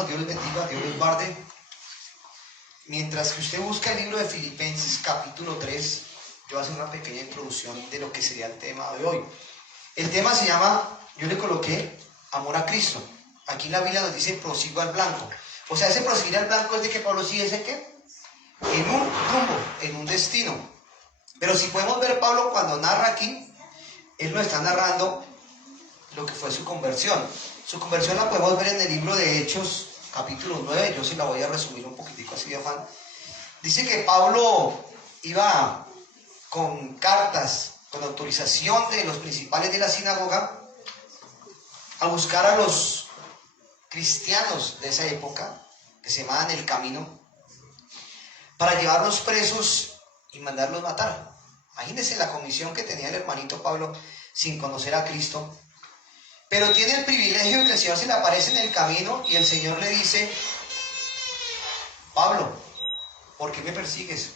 hermanos, Dios les bendiga, Dios les guarde. Mientras que usted busca el libro de Filipenses capítulo 3, yo voy a hacer una pequeña introducción de lo que sería el tema de hoy. El tema se llama, yo le coloqué, amor a Cristo. Aquí en la Biblia nos dice, prosigo al blanco. O sea, ese proseguir al blanco es de que Pablo sigue ese qué, en un rumbo, en un destino. Pero si podemos ver Pablo cuando narra aquí, él nos está narrando lo que fue su conversión. Su conversión la podemos ver en el libro de Hechos, capítulo 9. Yo sí la voy a resumir un poquitico así de afán. Dice que Pablo iba con cartas, con autorización de los principales de la sinagoga, a buscar a los cristianos de esa época, que se llamaban El Camino, para llevarlos presos y mandarlos matar. Imagínense la comisión que tenía el hermanito Pablo sin conocer a Cristo. Pero tiene el privilegio de que el Señor se le aparece en el camino y el Señor le dice: Pablo, ¿por qué me persigues?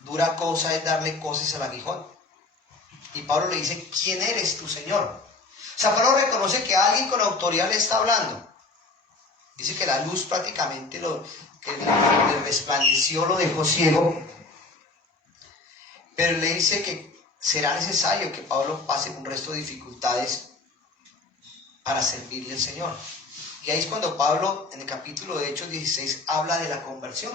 Dura cosa es darle cosas al aguijón. Y Pablo le dice: ¿quién eres tu Señor? O sea, Pablo reconoce que alguien con autoridad le está hablando. Dice que la luz prácticamente le resplandeció, lo dejó ciego. Pero le dice que será necesario que Pablo pase un resto de dificultades para servirle al Señor. Y ahí es cuando Pablo, en el capítulo de Hechos 16, habla de la conversión.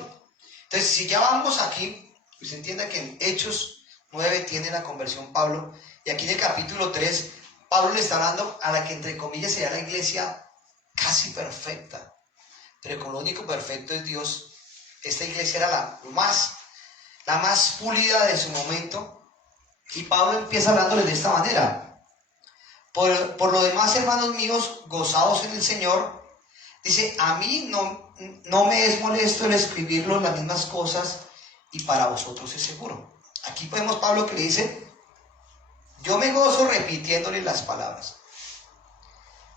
Entonces, si ya vamos aquí, pues entienda que en Hechos 9 tiene la conversión Pablo, y aquí en el capítulo 3, Pablo le está hablando a la que entre comillas sería la iglesia casi perfecta, pero con lo único perfecto es Dios. Esta iglesia era la más pulida de su momento, y Pablo empieza hablándoles de esta manera: por lo demás, hermanos míos, gozaos en el Señor. Dice: a mí no me es molesto el escribirlo las mismas cosas, y para vosotros es seguro. Aquí podemos Pablo que le dice: yo me gozo repitiéndole las palabras.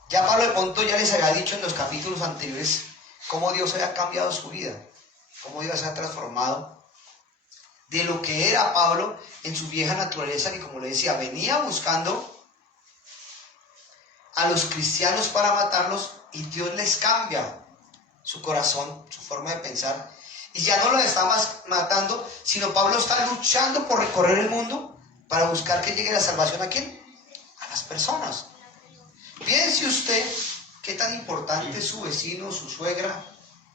Ya Pablo de pronto ya les había dicho en los capítulos anteriores cómo Dios había cambiado su vida, cómo Dios se ha transformado de lo que era Pablo en su vieja naturaleza, que, como le decía, venía buscando a los cristianos para matarlos, y Dios les cambia su corazón, su forma de pensar, y ya no los está más matando, sino Pablo está luchando por recorrer el mundo para buscar que llegue la salvación. ¿A quién? A las personas. Piense usted qué tan importante es su vecino, su suegra,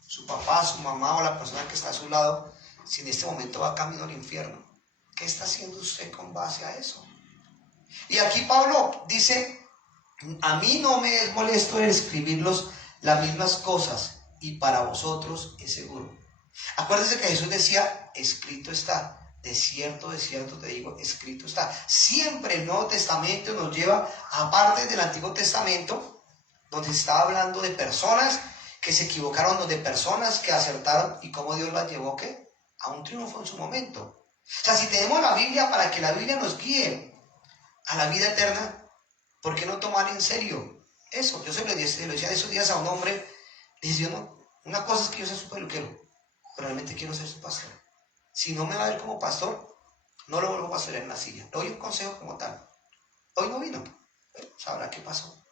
su papá, su mamá o la persona que está a su lado, si en este momento va camino al infierno. ¿Qué está haciendo usted con base a eso? Y aquí Pablo dice: a mí no me es molesto el escribirlos las mismas cosas, y para vosotros es seguro. Acuérdense que Jesús decía: escrito está. De cierto te digo, escrito está. Siempre el Nuevo Testamento nos lleva a partes del Antiguo Testamento donde se estaba hablando de personas que se equivocaron, de personas que acertaron, y cómo Dios las llevó ¿qué? A un triunfo en su momento. O sea, si tenemos la Biblia para que la Biblia nos guíe a la vida eterna, ¿por qué no tomar en serio eso? Yo se lo decía esos días a un hombre. Le dije: yo no, una cosa es que yo sea su peluquero, pero realmente quiero ser su pastor. Si no me va a ver como pastor, no lo vuelvo a pastorear en la silla. Le doy un consejo como tal. Hoy no vino, pero sabrá qué pasó.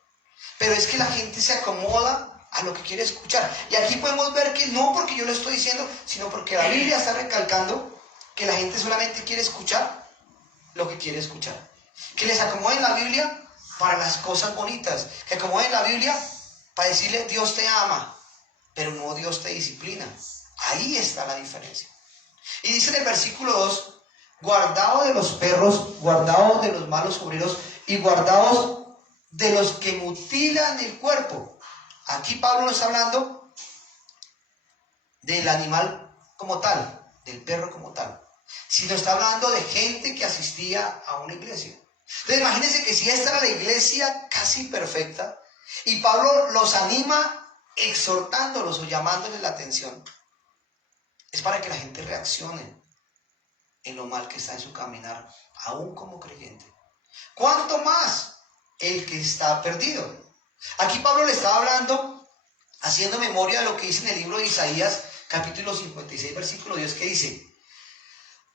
Pero es que la gente se acomoda a lo que quiere escuchar. Y aquí podemos ver que no porque yo lo estoy diciendo, sino porque la Biblia está recalcando que la gente solamente quiere escuchar lo que quiere escuchar. Que les acomoden la Biblia para las cosas bonitas, que acomoden la Biblia para decirle: Dios te ama, pero no Dios te disciplina. Ahí está la diferencia. Y dice en el versículo 2: guardaos de los perros, guardaos de los malos obreros, y guardaos de los que mutilan el cuerpo. Aquí Pablo no está hablando del animal como tal, del perro como tal, sino está hablando de gente que asistía a una iglesia. Entonces imagínense que si esta era la iglesia casi perfecta, y Pablo los anima exhortándolos o llamándoles la atención, es para que la gente reaccione en lo mal que está en su caminar, aún como creyente. ¿Cuánto más el que está perdido? Aquí Pablo le estaba hablando, haciendo memoria de lo que dice en el libro de Isaías, capítulo 56, versículo 10, que dice: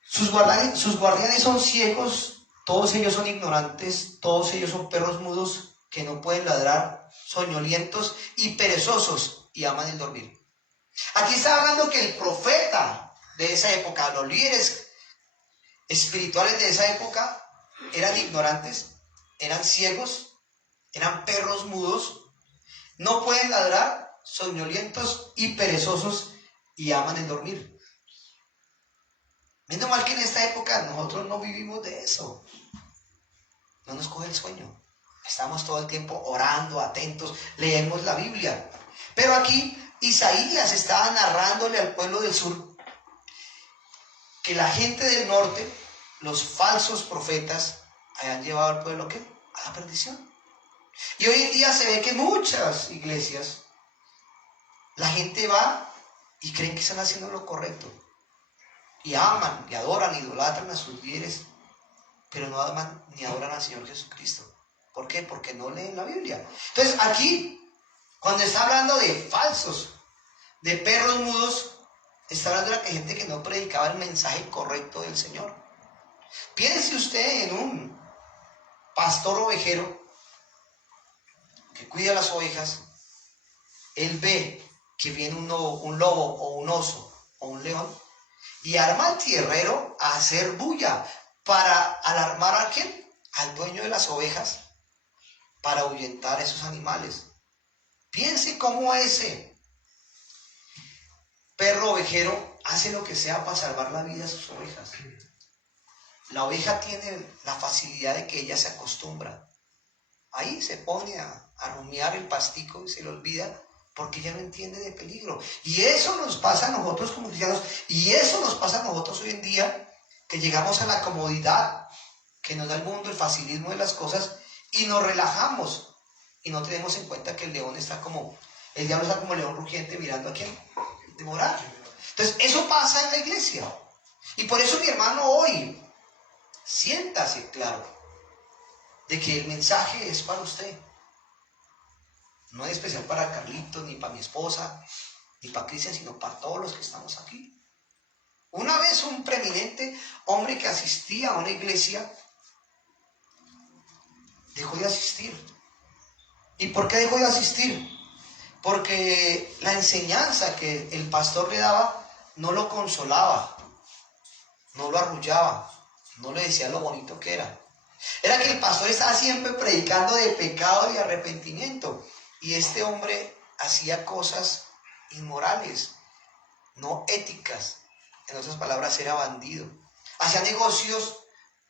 sus guardianes son ciegos, todos ellos son ignorantes, todos ellos son perros mudos que no pueden ladrar, soñolientos y perezosos. y aman el dormir. Aquí está hablando que el profeta de esa época, los líderes espirituales de esa época, eran ignorantes, eran ciegos, eran perros mudos, no pueden ladrar, soñolientos y perezosos y aman el dormir. Menos mal que en esta época nosotros no vivimos de eso. No nos coge el sueño. Estamos todo el tiempo orando, atentos, leemos la Biblia. Pero aquí Isaías estaba narrándole al pueblo del sur que la gente del norte, los falsos profetas, hayan llevado al pueblo ¿qué? A la perdición. Y hoy en día se ve que muchas iglesias, la gente va y creen que están haciendo lo correcto. Y aman, y adoran, idolatran a sus líderes, pero no aman ni adoran al Señor Jesucristo. ¿Por qué? Porque no leen la Biblia. Entonces aquí, cuando está hablando de falsos, de perros mudos, está hablando de gente que no predicaba el mensaje correcto del Señor. Piense usted en un pastor ovejero que cuida las ovejas. Él ve que viene un lobo o un oso o un león y arma al tierrero a hacer bulla para alarmar a quién, al dueño de las ovejas, para ahuyentar a esos animales. Piense cómo ese perro ovejero hace lo que sea para salvar la vida de sus ovejas. La oveja tiene la facilidad de que ella se acostumbra. Ahí se pone a rumiar el pastico y se le olvida porque ya no entiende de peligro. Y eso nos pasa a nosotros como cristianos, y eso nos pasa a nosotros hoy en día, que llegamos a la comodidad que nos da el mundo, el facilismo de las cosas, y nos relajamos y no tenemos en cuenta que el diablo está como león rugiente mirando a quién, devorar. Entonces eso pasa en la iglesia, y por eso mi hermano hoy siéntase claro de que el mensaje es para usted. No es especial para Carlitos, ni para mi esposa, ni para Cristian, sino para todos los que estamos aquí. Una vez un preeminente hombre que asistía a una iglesia dejó de asistir. ¿Y por qué dejó de asistir? Porque la enseñanza que el pastor le daba no lo consolaba, no lo arrullaba, no le decía lo bonito que era. Era que el pastor estaba siempre predicando de pecado y arrepentimiento. Y este hombre hacía cosas inmorales, no éticas. En otras palabras, era bandido. Hacía negocios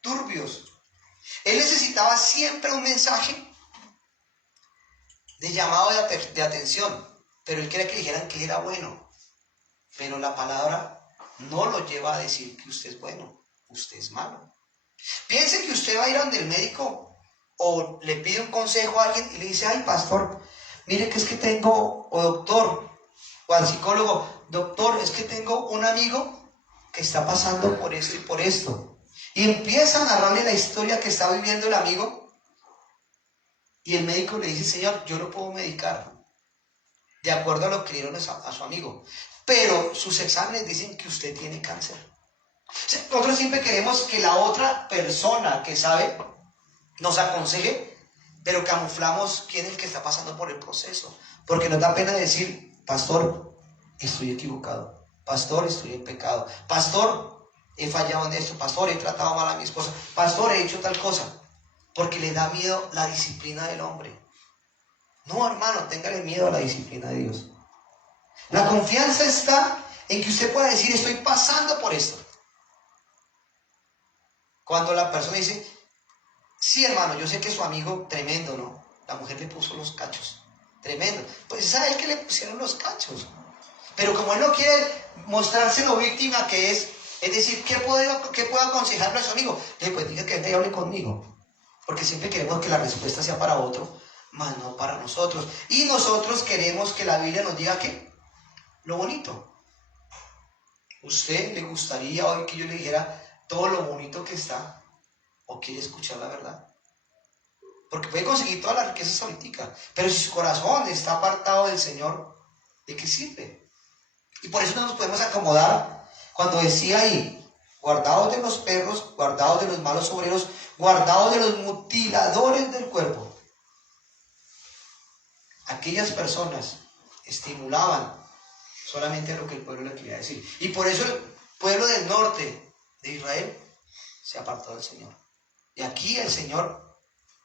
turbios. Él necesitaba siempre un mensaje de llamado de atención. Pero él quería que le dijeran que era bueno. Pero la palabra no lo lleva a decir que usted es bueno, usted es malo. Piense que usted va a ir a donde el médico o le pide un consejo a alguien y le dice: ay, pastor, mire que es que tengo, o doctor, o al psicólogo: doctor, es que tengo un amigo que está pasando por esto y por esto. Y empieza a narrarle la historia que está viviendo el amigo, y el médico le dice: señor, yo lo puedo medicar de acuerdo a lo que le dieron a su amigo, pero sus exámenes dicen que usted tiene cáncer. Nosotros siempre queremos que la otra persona que sabe nos aconseje, pero camuflamos quién es el que está pasando por el proceso, porque nos da pena decir: pastor, estoy equivocado, pastor, estoy en pecado, pastor, he fallado en esto, pastor, he tratado mal a mi esposa, pastor, he hecho tal cosa, porque le da miedo la disciplina del hombre. No, hermano, téngale miedo a la disciplina de Dios. La confianza está en que usted pueda decir: estoy pasando por esto. Cuando la persona dice: sí, hermano, yo sé que su amigo, tremendo, ¿no? La mujer le puso los cachos, tremendo. Pues es a él que le pusieron los cachos. Pero como él no quiere mostrárselo víctima que es decir, ¿qué puedo aconsejarle a su amigo? Pues diga que venga y hable conmigo. Porque siempre queremos que la respuesta sea para otro, más no para nosotros. Y nosotros queremos que la Biblia nos diga ¿qué? Lo bonito. ¿Usted le gustaría hoy que yo le dijera todo lo bonito que está, o quiere escuchar la verdad? Porque puede conseguir todas las riquezas ahorita, pero si su corazón está apartado del Señor, ¿de qué sirve? Y por eso no nos podemos acomodar cuando decía ahí: guardados de los perros, guardados de los malos obreros, guardados de los mutiladores del cuerpo. Aquellas personas estimulaban solamente a lo que el pueblo le quería decir. Y por eso el pueblo del norte de Israel se apartó del Señor. Y aquí el Señor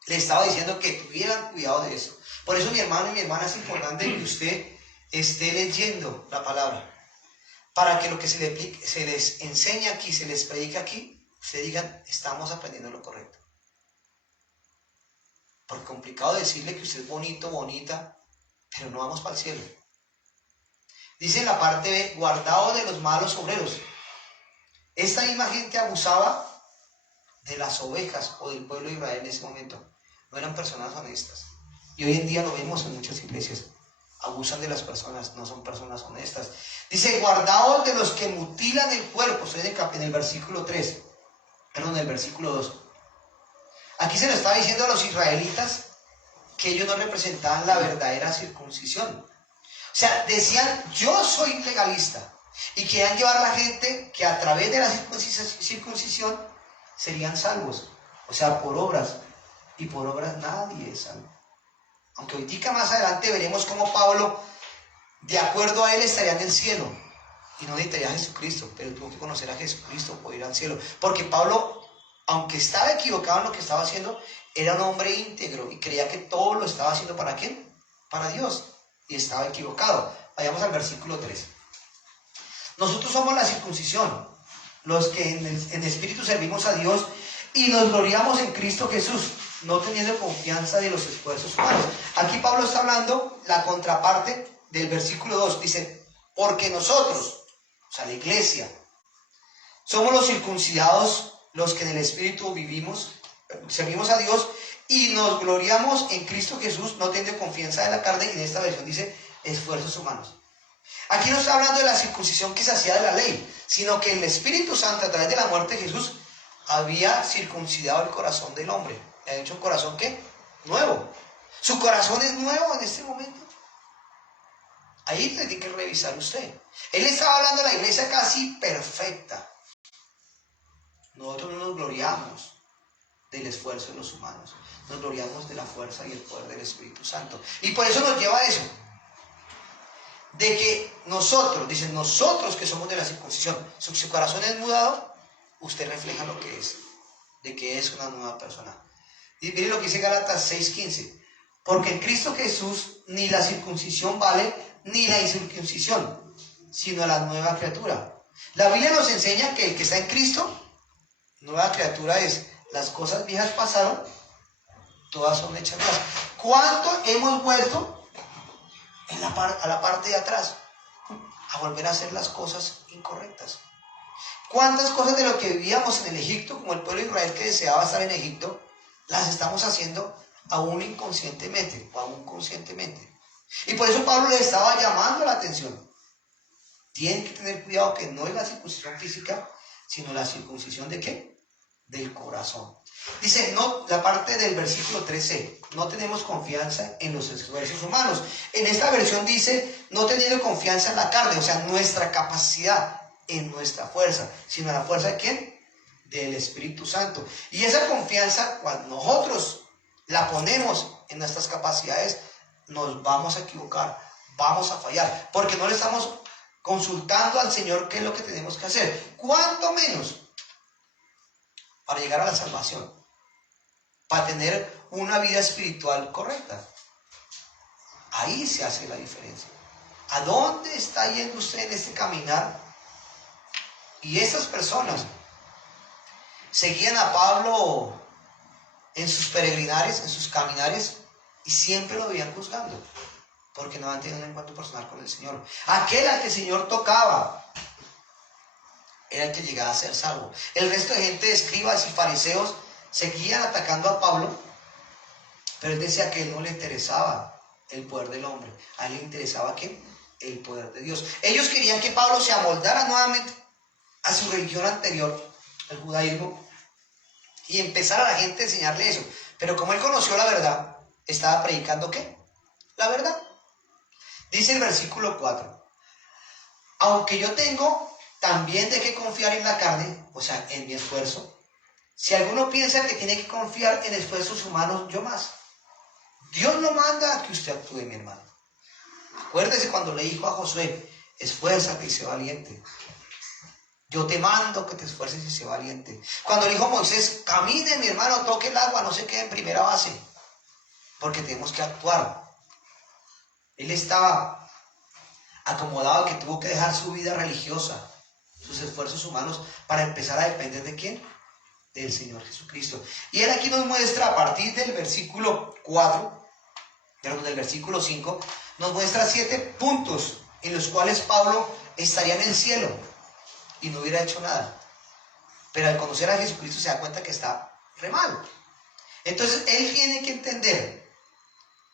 le estaba diciendo que tuvieran cuidado de eso. Por eso, mi hermano y mi hermana, es importante que usted esté leyendo la palabra, para que lo que se les enseña aquí, se les predica aquí, usted digan, estamos aprendiendo lo correcto. Porque complicado decirle que usted es bonito, bonita, pero no vamos para el cielo. Dice en la parte B, guardado de los malos obreros. Esta misma gente abusaba de las ovejas o del pueblo de Israel en ese momento. No eran personas honestas. Y hoy en día lo vemos en muchas iglesias. Abusan de las personas, no son personas honestas. Dice, guardaos de los que mutilan el cuerpo. Estoy en el versículo 3. Perdón, en el versículo 2. Aquí se le está diciendo a los israelitas que ellos no representaban la verdadera circuncisión. O sea, decían, yo soy legalista. Y querían llevar a la gente que a través de la circuncisión serían salvos. O sea, por obras. Y por obras nadie es salvo. Aunque ahorita más adelante veremos cómo Pablo, de acuerdo a él, estaría en el cielo. Y no necesitaría a Jesucristo, pero tuvo que conocer a Jesucristo para ir al cielo. Porque Pablo, aunque estaba equivocado en lo que estaba haciendo, era un hombre íntegro y creía que todo lo estaba haciendo ¿para quién? Para Dios. Y estaba equivocado. Vayamos al versículo 3. Nosotros somos la circuncisión, los que en espíritu servimos a Dios y nos gloriamos en Cristo Jesús, no teniendo confianza de los esfuerzos humanos. Aquí Pablo está hablando la contraparte del versículo 2. Dice, porque nosotros, o sea, la iglesia, somos los circuncidados, los que en el espíritu vivimos, servimos a Dios y nos gloriamos en Cristo Jesús, no teniendo confianza de la carne. Y en esta versión dice, esfuerzos humanos. Aquí no está hablando de la circuncisión que se hacía de la ley, sino que el Espíritu Santo, a través de la muerte de Jesús, había circuncidado el corazón del hombre. Le ha hecho un corazón, ¿qué? Nuevo. Su corazón es nuevo en este momento. Ahí tiene que revisar usted. Él estaba hablando de la iglesia casi perfecta. Nosotros no nos gloriamos del esfuerzo de los humanos. Nos gloriamos de la fuerza y el poder del Espíritu Santo. Y por eso nos lleva a eso. De que nosotros, dicen nosotros que somos de la circuncisión, su corazón es mudado, usted refleja lo que es, de que es una nueva persona. Y mire lo que dice Gálatas 6:15, porque en Cristo Jesús ni la circuncisión vale, ni la incircuncisión, sino la nueva criatura. La Biblia nos enseña que el que está en Cristo, nueva criatura es, las cosas viejas pasaron, todas son hechas nuevas. ¿Cuánto hemos vuelto a la parte de atrás? A volver a hacer las cosas incorrectas. ¿Cuántas cosas de lo que vivíamos en el Egipto, como el pueblo de Israel que deseaba estar en Egipto, las estamos haciendo aún inconscientemente o aún conscientemente? Y por eso Pablo le estaba llamando la atención. Tienen que tener cuidado que no es la circuncisión física, sino la circuncisión ¿de qué? Del corazón. Dice, no, la parte del versículo 13, no tenemos confianza en los esfuerzos humanos. En esta versión dice, no teniendo confianza en la carne, o sea, nuestra capacidad, en nuestra fuerza, sino en la fuerza ¿de quién? Del Espíritu Santo. Y esa confianza, cuando nosotros la ponemos en nuestras capacidades, nos vamos a equivocar, vamos a fallar, porque no le estamos consultando al Señor qué es lo que tenemos que hacer. ¿Cuánto menos para llegar a la salvación, para tener una vida espiritual correcta? Ahí se hace la diferencia. ¿A dónde está yendo usted en este caminar? Y estas personas seguían a Pablo en sus peregrinares, en sus caminares, y siempre lo veían juzgando, porque no han tenido un encuentro personal con el Señor. Aquel al que el Señor tocaba era el que llegaba a ser salvo. El resto de gente, escribas y fariseos, seguían atacando a Pablo, pero él decía que a él no le interesaba el poder del hombre, a él le interesaba ¿qué? El poder de Dios. Ellos querían que Pablo se amoldara nuevamente a su religión anterior, el judaísmo, y empezara a la gente a enseñarle eso. Pero como él conoció la verdad, estaba predicando ¿qué? La verdad. Dice el versículo 4, aunque yo tengo también de qué confiar en la carne, o sea, en mi esfuerzo, si alguno piensa que tiene que confiar en esfuerzos humanos, yo más. Dios no manda a que usted actúe, mi hermano. Acuérdese cuando le dijo a Josué, esfuérzate y sé valiente. Yo te mando que te esfuerces y sé valiente. Cuando le dijo a Moisés, camine mi hermano, toque el agua, no se quede en primera base, porque tenemos que actuar. Él estaba acomodado que tuvo que dejar su vida religiosa, sus esfuerzos humanos, para empezar a depender ¿de quién? Del Señor Jesucristo. Y él aquí nos muestra a partir del versículo 4, perdón, del versículo 5, nos muestra 7 puntos en los cuales Pablo estaría en el cielo y no hubiera hecho nada. Pero al conocer a Jesucristo se da cuenta que está re mal. Entonces él tiene que entender,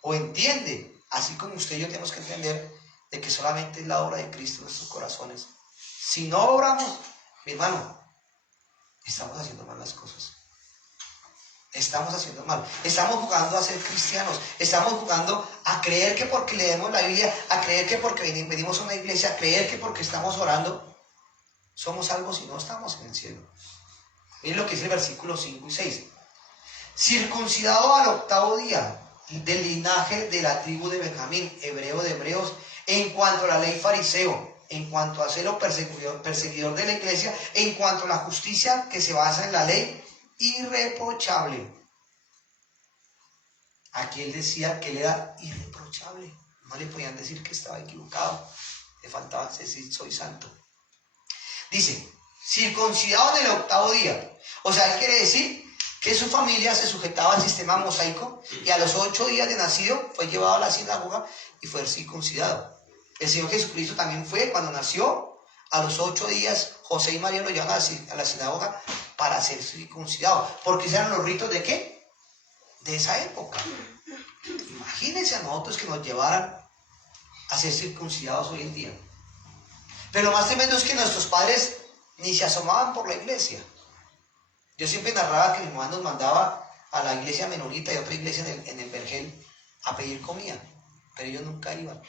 o entiende, así como usted y yo tenemos que entender, de que solamente es la obra de Cristo en nuestros corazones. Si no obramos, mi hermano, estamos haciendo mal las cosas. Estamos haciendo mal. Estamos jugando a ser cristianos. Estamos jugando a creer que porque leemos la Biblia, a creer que porque venimos a una iglesia, a creer que porque estamos orando, somos salvos y no estamos en el cielo. Miren lo que dice el versículo 5 y 6. Circuncidado al 8º día, del linaje de la tribu de Benjamín, hebreo de hebreos, en cuanto a la ley fariseo, en cuanto a celo perseguidor de la iglesia, en cuanto a la justicia que se basa en la ley, irreprochable. Aquí él decía que él era irreprochable. No le podían decir que estaba equivocado. Le faltaba decir soy santo. Dice, circuncidado en el 8º día. O sea, él quiere decir que su familia se sujetaba al sistema mosaico y a los 8 días de nacido fue llevado a la sinagoga y fue circuncidado. El Señor Jesucristo también fue cuando nació. A los 8 días José y María lo llevan a la sinagoga para ser circuncidado. Porque esos eran los ritos ¿de qué? De esa época. Imagínense a nosotros que nos llevaran a ser circuncidados hoy en día. Pero lo más tremendo es que nuestros padres ni se asomaban por la iglesia. Yo siempre narraba que mi mamá nos mandaba a la iglesia menonita y a otra iglesia en el Vergel a pedir comida, pero ellos nunca iban.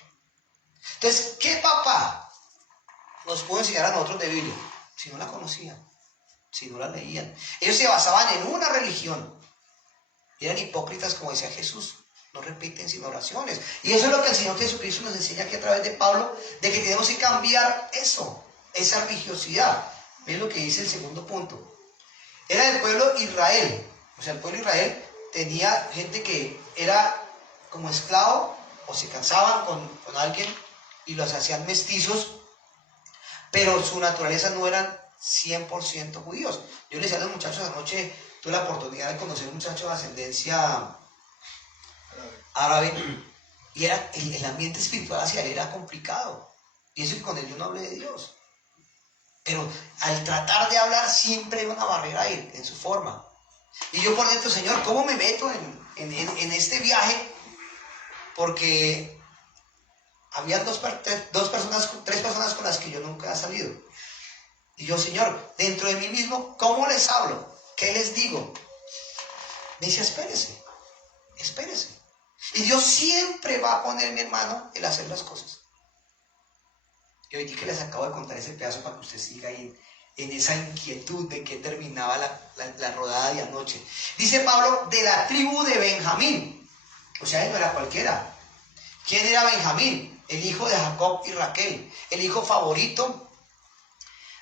Entonces, ¿qué papá nos pudo enseñar a nosotros de Biblia? Si no la conocían, si no la leían. Ellos se basaban en una religión. Eran hipócritas, como decía Jesús. No repiten sino oraciones. Y eso es lo que el Señor Jesucristo nos enseña aquí a través de Pablo, de que tenemos que cambiar eso, esa religiosidad. Miren lo que dice el segundo punto. Era el pueblo Israel. O sea, el pueblo Israel tenía gente que era como esclavo, o se casaban con alguien y los hacían mestizos, pero su naturaleza no eran 100% judíos. Yo les decía a los muchachos anoche, tuve la oportunidad de conocer a un muchacho de ascendencia árabe, y era, el ambiente espiritual hacia él era complicado. Y eso que con él yo no hablé de Dios. Pero al tratar de hablar siempre hay una barrera ahí, en su forma. Y yo por dentro, Señor, ¿cómo me meto en este viaje? Porque había tres personas con las que yo nunca he salido. Y yo, Señor, dentro de mí mismo, ¿cómo les hablo? ¿Qué les digo? Me dice, espérese, espérese. Y Dios siempre va a poner, mi hermano, el hacer las cosas. Y hoy que les acabo de contar ese pedazo para que usted siga ahí en esa inquietud de que terminaba la rodada de anoche. Dice Pablo, de la tribu de Benjamín. O sea, él no era cualquiera. ¿Quién era Benjamín? El hijo de Jacob y Raquel. El hijo favorito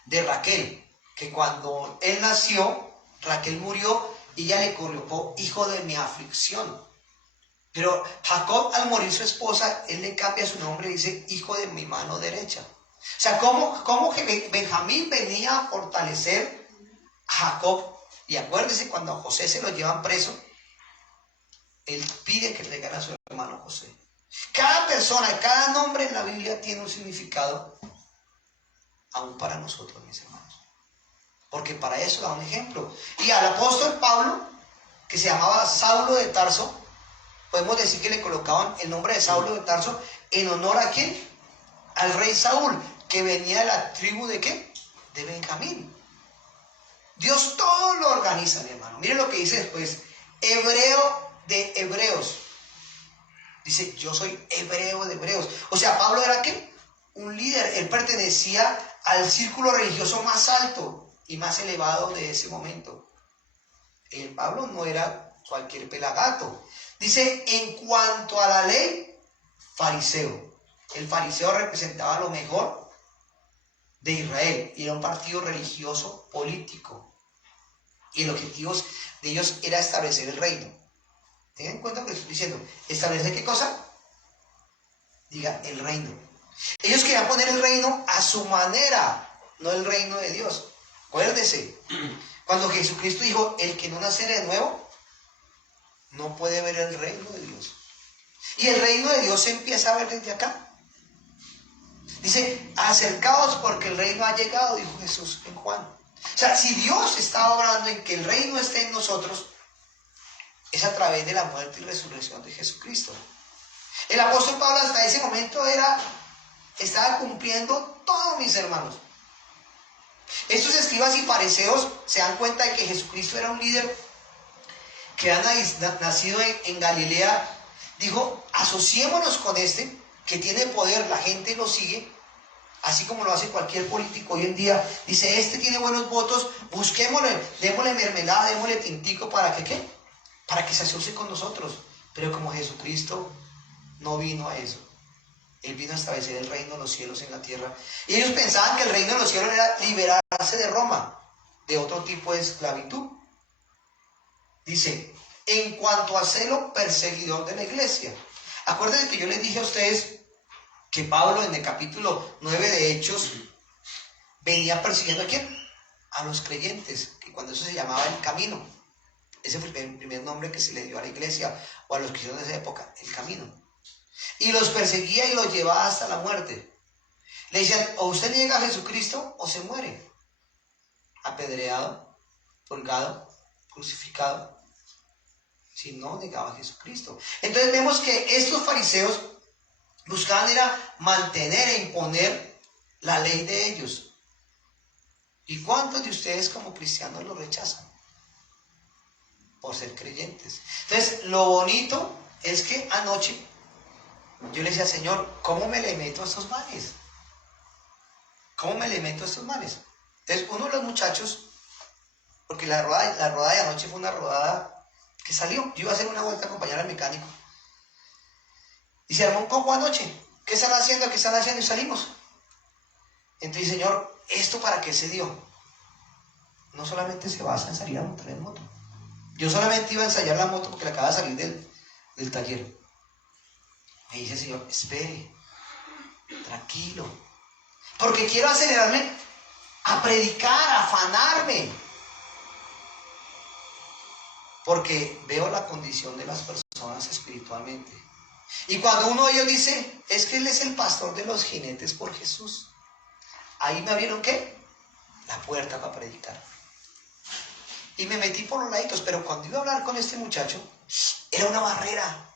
de Raquel. Que cuando él nació, Raquel murió y ella le colocó hijo de mi aflicción. Pero Jacob, al morir su esposa, él le cambia su nombre y dice hijo de mi mano derecha. O sea, ¿cómo que Benjamín venía a fortalecer a Jacob? Y acuérdese, cuando a José se lo llevan preso, él pide que le regale a su hermano José. Cada persona, cada nombre en la Biblia tiene un significado, aún para nosotros, mis hermanos. Porque para eso da un ejemplo. Y al apóstol Pablo, que se llamaba Saulo de Tarso, podemos decir que le colocaban el nombre de Saulo de Tarso en honor a ¿quién? Al rey Saúl, que venía de la tribu de ¿qué? De Benjamín. Dios todo lo organiza, mi hermano. Miren lo que dice después. Hebreo de hebreos. Dice, yo soy hebreo de hebreos. O sea, Pablo era ¿qué? Un líder. Él pertenecía al círculo religioso más alto y más elevado de ese momento. Pablo no era cualquier pelagato. Dice, en cuanto a la ley, fariseo. El fariseo representaba lo mejor de Israel y era un partido religioso político. Y el objetivo de ellos era establecer el reino. Tengan en cuenta lo que estoy diciendo. ¿Establecer qué cosa? Diga, el reino. Ellos querían poner el reino a su manera, no el reino de Dios. Acuérdese, cuando Jesucristo dijo, el que no naciere de nuevo, no puede ver el reino de Dios. Y el reino de Dios se empieza a ver desde acá. Dice, acercaos porque el reino ha llegado, dijo Jesús en Juan. O sea, si Dios está obrando en que el reino esté en nosotros, es a través de la muerte y resurrección de Jesucristo. El apóstol Pablo hasta ese momento estaba cumpliendo todo, mis hermanos. Estos escribas y fariseos se dan cuenta de que Jesucristo era un líder que ha nacido en Galilea. Dijo, asociémonos con este que tiene poder, la gente lo sigue, así como lo hace cualquier político hoy en día. Dice, este tiene buenos votos, busquémosle, démosle mermelada, démosle tintico para que ¿qué? Para que se asocie con nosotros. Pero como Jesucristo no vino a eso, Él vino a establecer el reino de los cielos en la tierra. Y ellos pensaban que el reino de los cielos era liberarse de Roma, de otro tipo de esclavitud. Dice, en cuanto a celo perseguidor de la iglesia. Acuérdense que yo les dije a ustedes que Pablo en el capítulo 9 de Hechos venía persiguiendo ¿a quién? A los creyentes, que cuando eso se llamaba el camino. Ese fue el primer nombre que se le dio a la iglesia o a los cristianos de esa época, el camino. Y los perseguía y los llevaba hasta la muerte. Le decían, o usted niega a Jesucristo o se muere. Apedreado, colgado, crucificado. Si no negaba a Jesucristo. Entonces vemos que estos fariseos buscaban era mantener e imponer la ley de ellos. ¿Y cuántos de ustedes como cristianos lo rechazan? Por ser creyentes. Entonces lo bonito es que anoche yo le decía, Señor, ¿cómo me le meto a estos males? ¿Cómo me le meto a estos males? Entonces uno de los muchachos, porque la rodada de anoche fue una rodada que salió. Yo iba a hacer una vuelta a acompañar al mecánico. Y se armó un poco anoche. ¿Qué están haciendo? ¿Qué están haciendo? Y salimos. Entonces, Señor, ¿esto para qué se dio? No solamente se basa en salir a montar en moto. Yo solamente iba a ensayar la moto porque la acaba de salir del taller. Me dice, Señor, espere, tranquilo. Porque quiero acelerarme a predicar, a afanarme. Porque veo la condición de las personas espiritualmente. Y cuando uno de ellos dice, es que Él es el pastor de los jinetes por Jesús. Ahí me abrieron, ¿qué? La puerta para predicar. Y me metí por los laditos, pero cuando iba a hablar con este muchacho, era una barrera.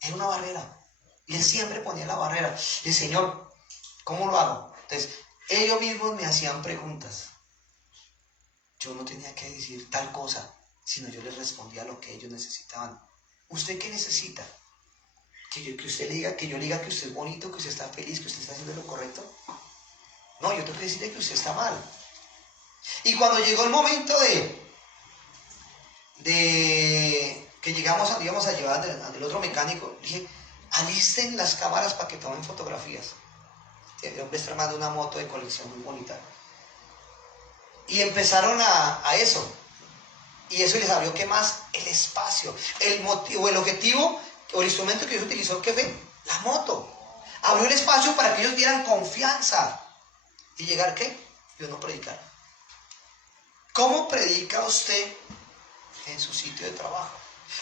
Era una barrera. Y él siempre ponía la barrera. Y el Señor, ¿cómo lo hago? Entonces, ellos mismos me hacían preguntas. Yo no tenía que decir tal cosa, sino yo les respondía lo que ellos necesitaban. ¿Usted qué necesita? Que usted le diga, que yo le diga que usted es bonito, que usted está feliz, que usted está haciendo lo correcto. No, yo tengo que decirle que usted está mal. Y cuando llegó el momento de que íbamos a llevar al otro mecánico, dije, alisten las cámaras para que tomen fotografías. El hombre está armando una moto de colección muy bonita. Y empezaron a eso. Y eso les abrió, ¿qué más? El espacio. El motivo, el objetivo o el instrumento que Dios utilizó, ¿qué fue? La moto. Abrió el espacio para que ellos dieran confianza. ¿Y llegar qué? Y uno predicar. ¿Cómo predica usted en su sitio de trabajo?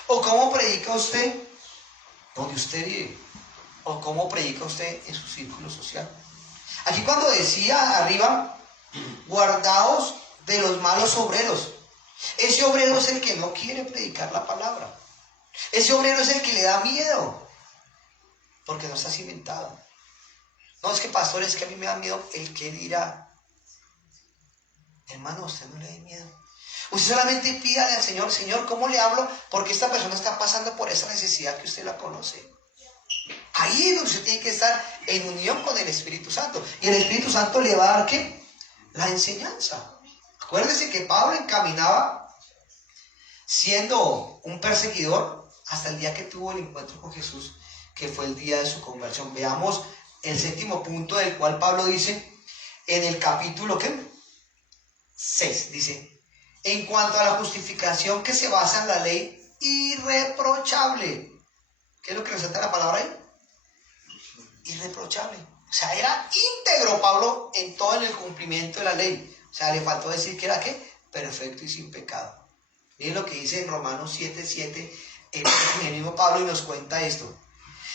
¿O cómo predica usted donde usted vive? ¿O cómo predica usted en su círculo social? Aquí cuando decía arriba, guardaos de los malos obreros. Ese obrero es el que no quiere predicar la palabra. Ese obrero es el que le da miedo, porque no está cimentado. No, es que pastor, es que a mí me da miedo el que dirá. Hermano, usted no le dé miedo. Usted solamente pídale al Señor, Señor, ¿cómo le hablo? Porque esta persona está pasando por esa necesidad que usted la conoce. Ahí es donde usted tiene que estar en unión con el Espíritu Santo. Y el Espíritu Santo le va a dar, ¿qué? La enseñanza. Acuérdese que Pablo encaminaba siendo un perseguidor hasta el día que tuvo el encuentro con Jesús. que fue el día de su conversión. Veamos el séptimo punto del cual Pablo dice en el capítulo 6, dice, en cuanto a la justificación que se basa en la ley irreprochable. ¿Qué es lo que resalta la palabra ahí? Irreprochable. O sea, era íntegro Pablo en todo el cumplimiento de la ley. O sea, le faltó decir que era ¿qué? Perfecto y sin pecado. Miren lo que dice en Romanos 7:7 el mismo Pablo y nos cuenta esto.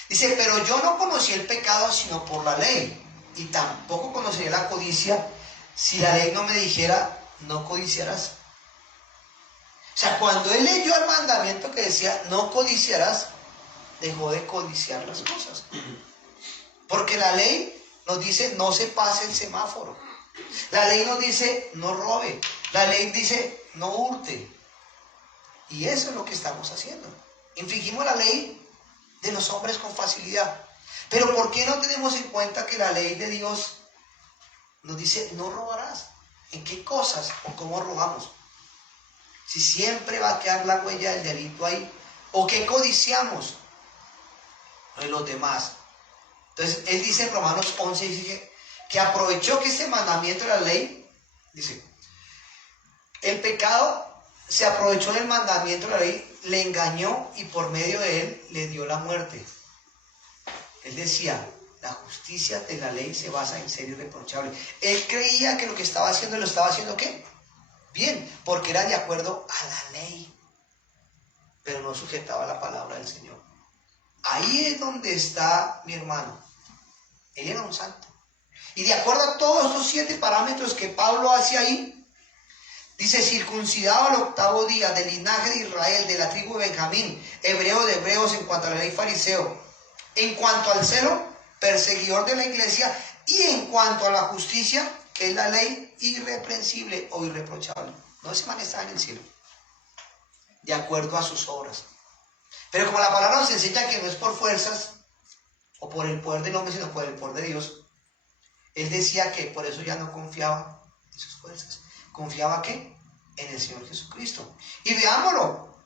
Dice, pero yo no conocí el pecado sino por la ley, y tampoco conocería la codicia si la ley no me dijera, no codiciarás. O sea, cuando él leyó el mandamiento que decía, no codiciarás, dejó de codiciar las cosas. Porque la ley nos dice, no se pase el semáforo. La ley nos dice, no robe. La ley dice, no hurte. Y eso es lo que estamos haciendo. Infringimos la ley de los hombres con facilidad. Pero ¿por qué no tenemos en cuenta que la ley de Dios nos dice, no robarás? ¿En qué cosas o cómo robamos? Si siempre va a quedar la huella del delito ahí. ¿O qué codiciamos de los demás? Entonces, él dice en Romanos 11, dice que aprovechó que este mandamiento de la ley, dice, el pecado se aprovechó del mandamiento de la ley, le engañó y por medio de él le dio la muerte. Él decía, la justicia de la ley se basa en ser irreprochable. Él creía que lo que estaba haciendo, ¿lo estaba haciendo qué? Bien, porque era de acuerdo a la ley, pero no sujetaba la palabra del Señor. Ahí es donde está mi hermano. Él era un santo. Y de acuerdo a todos esos 7 parámetros que Pablo hace ahí, dice, circuncidado al 8º día, del linaje de Israel, de la tribu de Benjamín, hebreo de hebreos en cuanto a la ley fariseo, en cuanto al celo, perseguidor de la iglesia, y en cuanto a la justicia, que es la ley irreprensible o irreprochable. No, ese man estaba en el cielo, de acuerdo a sus obras. Pero como la palabra nos enseña que no es por fuerzas o por el poder del hombre, sino por el poder de Dios, él decía que por eso ya no confiaba en sus fuerzas. ¿Confiaba qué? En el Señor Jesucristo. Y veámoslo.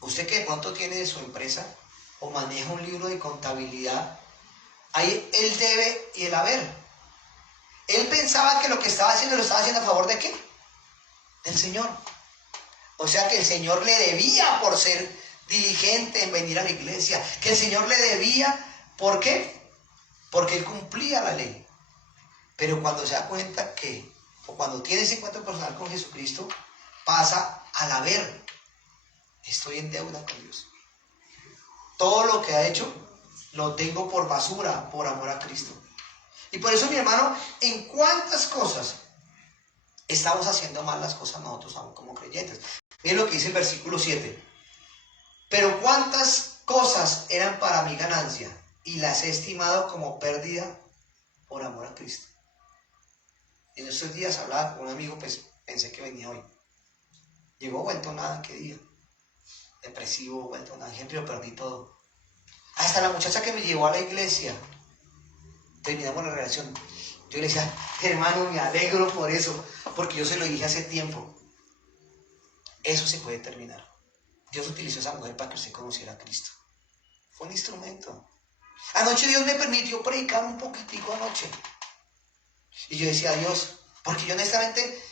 Usted que de pronto tiene su empresa o maneja un libro de contabilidad, ahí el debe y el haber. Él pensaba que lo que estaba haciendo lo estaba haciendo a favor de qué? Del Señor. O sea que el Señor le debía por ser diligente en venir a la iglesia. Que el Señor le debía, ¿por qué? Porque él cumplía la ley. Pero cuando se da cuenta que, o cuando tiene ese encuentro personal con Jesucristo, pasa al haber. Estoy en deuda con Dios. Todo lo que ha hecho, lo tengo por basura, por amor a Cristo. Y por eso, mi hermano, ¿en cuántas cosas estamos haciendo mal las cosas nosotros aún como creyentes? Miren lo que dice el versículo 7. Pero cuántas cosas eran para mi ganancia y las he estimado como pérdida por amor a Cristo. En estos días hablaba con un amigo, pues pensé que venía hoy. Llegó vuelto nada, qué día. Depresivo, vuelto nada. Ejemplo, perdí todo. Hasta la muchacha que me llevó a la iglesia, terminamos la relación. Yo le decía, hermano, me alegro por eso, porque yo se lo dije hace tiempo. Eso se puede terminar. Dios utilizó a esa mujer para que usted conociera a Cristo. Fue un instrumento. Anoche Dios me permitió predicar un poquitico anoche. Y yo decía, Dios, porque yo honestamente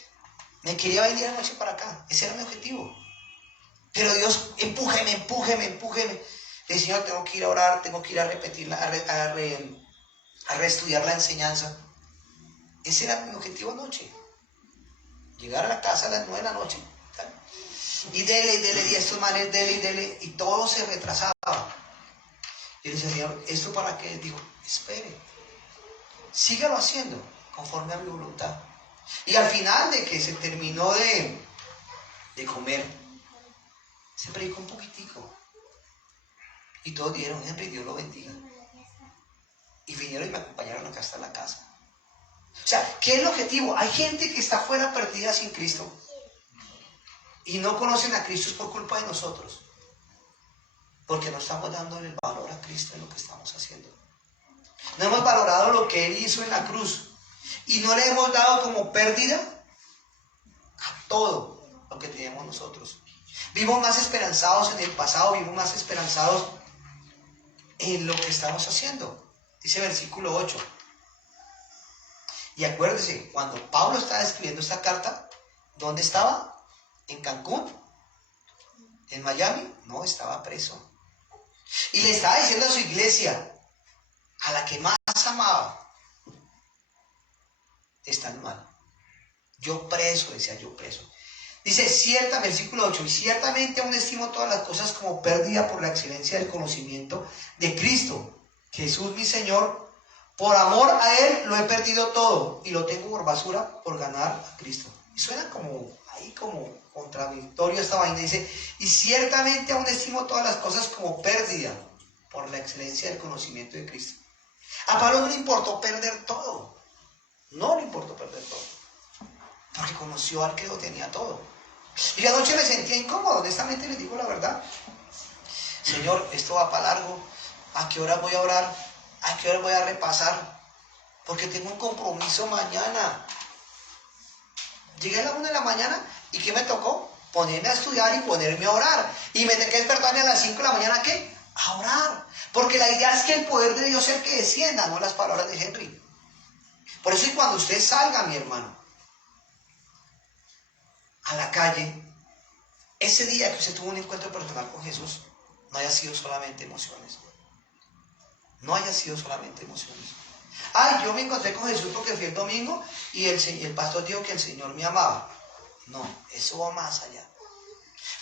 me quería venir anoche para acá. Ese era mi objetivo. Pero Dios, empújeme. Le dije, Señor, tengo que ir a orar, tengo que ir a repetirla, a reestudiar la enseñanza. Ese era mi objetivo anoche. Llegar a la casa a las 9 de la noche. ¿Tal? Y dele, y estos males, dele, y todo se retrasaba. Y le decía, Señor, ¿esto para qué? Digo, espere. Sígalo haciendo conforme a mi voluntad. Y al final de que se terminó de comer, se predicó un poquitico. Y todos dijeron, Henry, Dios lo bendiga. Y vinieron y me acompañaron acá hasta la casa. O sea, ¿qué es el objetivo? Hay gente que está fuera perdida sin Cristo. Y no conocen a Cristo, es por culpa de nosotros. Porque no estamos dándole el valor a Cristo en lo que estamos haciendo. No hemos valorado lo que Él hizo en la cruz. Y no le hemos dado como pérdida a todo lo que tenemos nosotros. Vivimos más esperanzados en el pasado, vivimos más esperanzados en lo que estamos haciendo. Dice versículo 8. Y acuérdese, cuando Pablo estaba escribiendo esta carta, ¿dónde estaba? ¿En Cancún? ¿En Miami? No, estaba preso. Y le estaba diciendo a su iglesia, a la que más amaba, están mal. Yo preso, decía, yo preso. Dice, versículo 8, y ciertamente aún estimo todas las cosas como pérdida por la excelencia del conocimiento de Cristo, Jesús mi Señor. Por amor a Él lo he perdido todo y lo tengo por basura por ganar a Cristo. Y suena como contradictorio esta vaina. Dice, y ciertamente aún estimo todas las cosas como pérdida por la excelencia del conocimiento de Cristo. A Pablo no le importó perder todo. No le importó perder todo. Porque conoció al que lo tenía todo. Y anoche me sentía incómodo, honestamente les digo la verdad. Señor, esto va para largo. ¿A qué hora voy a orar? ¿A qué hora voy a repasar? Porque tengo un compromiso mañana. Llegué a la 1 de la mañana y ¿qué me tocó? Ponerme a estudiar y ponerme a orar. Y me tengo que despertarme a las 5 de la mañana, ¿qué? A orar. Porque la idea es que el poder de Dios sea el que descienda, no las palabras de Henry. Por eso y cuando usted salga, mi hermano, a la calle, ese día que usted tuvo un encuentro personal con Jesús, no haya sido solamente emociones. No haya sido solamente emociones. Ay, yo me encontré con Jesús porque fui el domingo y el pastor dijo que el Señor me amaba. No, eso va más allá.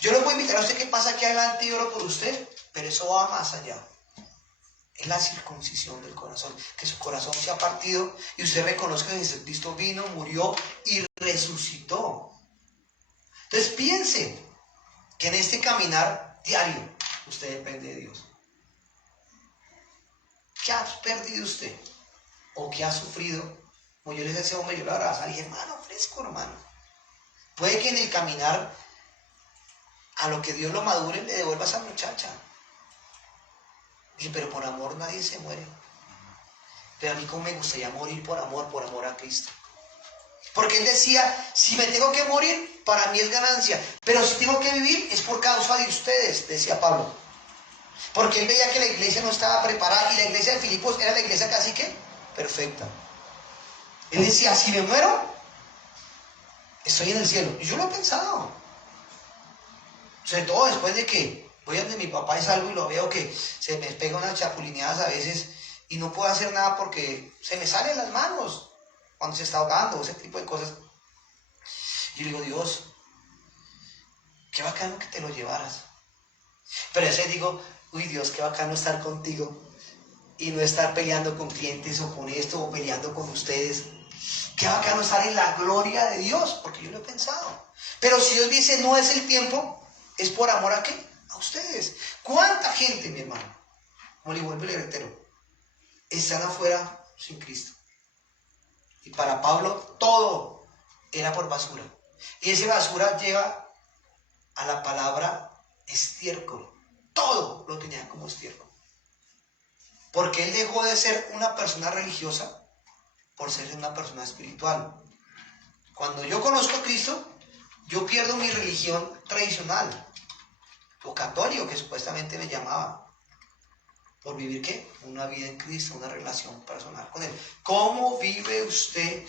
Yo le voy a invitar a usted que pasa que haga antídoro por usted, pero eso va más allá. Es la circuncisión del corazón, que su corazón se ha partido y usted reconozca que Jesucristo vino, murió y resucitó. Entonces piense que en este caminar diario usted depende de Dios. ¿Qué ha perdido usted? ¿O qué ha sufrido? Como yo les decía a ese hombre, yo le abrazaba y dije, hermano, fresco, hermano. Puede que en el caminar, a lo que Dios lo madure, le devuelva a esa muchacha. Dije, pero por amor nadie se muere. Pero a mí como me gustaría morir por amor a Cristo. Porque él decía, si me tengo que morir, para mí es ganancia. Pero si tengo que vivir, es por causa de ustedes, decía Pablo. Porque él veía que la iglesia no estaba preparada y la iglesia de Filipos era la iglesia casi que perfecta. Él decía, si me muero, estoy en el cielo. Y yo lo he pensado. Sobre todo después de que voy a donde mi papá es algo y lo veo que se me pega unas chapulineadas a veces y no puedo hacer nada porque se me salen las manos cuando se está ahogando, ese tipo de cosas. Y yo digo, Dios, qué bacano que te lo llevaras. Pero a veces digo, uy Dios, qué bacano estar contigo y no estar peleando con clientes o con esto o peleando con ustedes. Qué bacano estar en la gloria de Dios, porque yo lo he pensado. Pero si Dios dice no es el tiempo, ¿es por amor a qué? A ustedes. ¿Cuánta gente, mi hermano? Como le vuelvo el reitero, están afuera sin Cristo. Y para Pablo todo era por basura. Y esa basura lleva a la palabra estiércol. Todo lo tenía como estiércol. Porque él dejó de ser una persona religiosa por ser una persona espiritual. Cuando yo conozco a Cristo, yo pierdo mi religión tradicional o católico, que supuestamente me llamaba, por vivir ¿qué? Una vida en Cristo, una relación personal con Él. ¿Cómo vive usted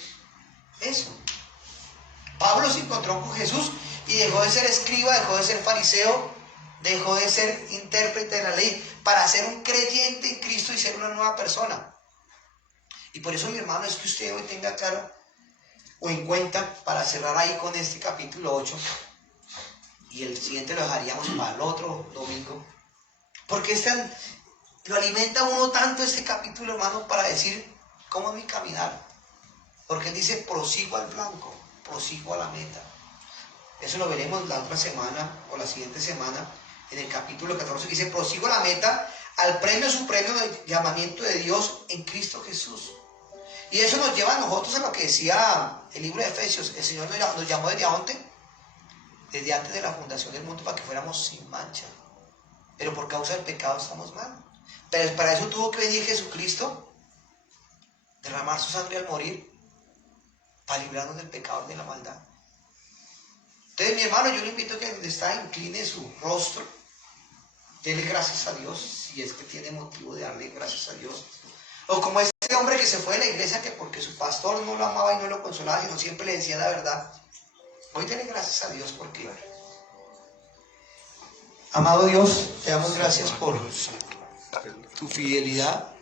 eso? Pablo se encontró con Jesús y dejó de ser escriba, dejó de ser fariseo, dejó de ser intérprete de la ley para ser un creyente en Cristo y ser una nueva persona. Y por eso, mi hermano, es que usted hoy tenga claro o en cuenta, para cerrar ahí con este capítulo 8, y el siguiente lo dejaríamos para el otro domingo, porque lo alimenta uno tanto este capítulo, hermano, para decir cómo es mi caminar. Porque él dice, prosigo al blanco, prosigo a la meta. Eso lo veremos la otra semana o la siguiente semana en el capítulo 14, que dice, prosigo a la meta, al premio supremo del llamamiento de Dios en Cristo Jesús. Y eso nos lleva a nosotros a lo que decía el libro de Efesios. El Señor nos llamó desde antes de la fundación del mundo, para que fuéramos sin mancha. Pero por causa del pecado estamos mal. Pero para eso tuvo que venir Jesucristo, derramar su sangre al morir, para librarnos del pecado y de la maldad. Entonces, mi hermano, yo le invito a que donde está, incline su rostro Dele gracias a Dios si es que tiene motivo de darle gracias a Dios. O como este hombre que se fue de la iglesia que porque su pastor no lo amaba y no lo consolaba, sino siempre le decía la verdad. Hoy dele gracias a Dios porque... Amado Dios, te damos gracias por tu fidelidad.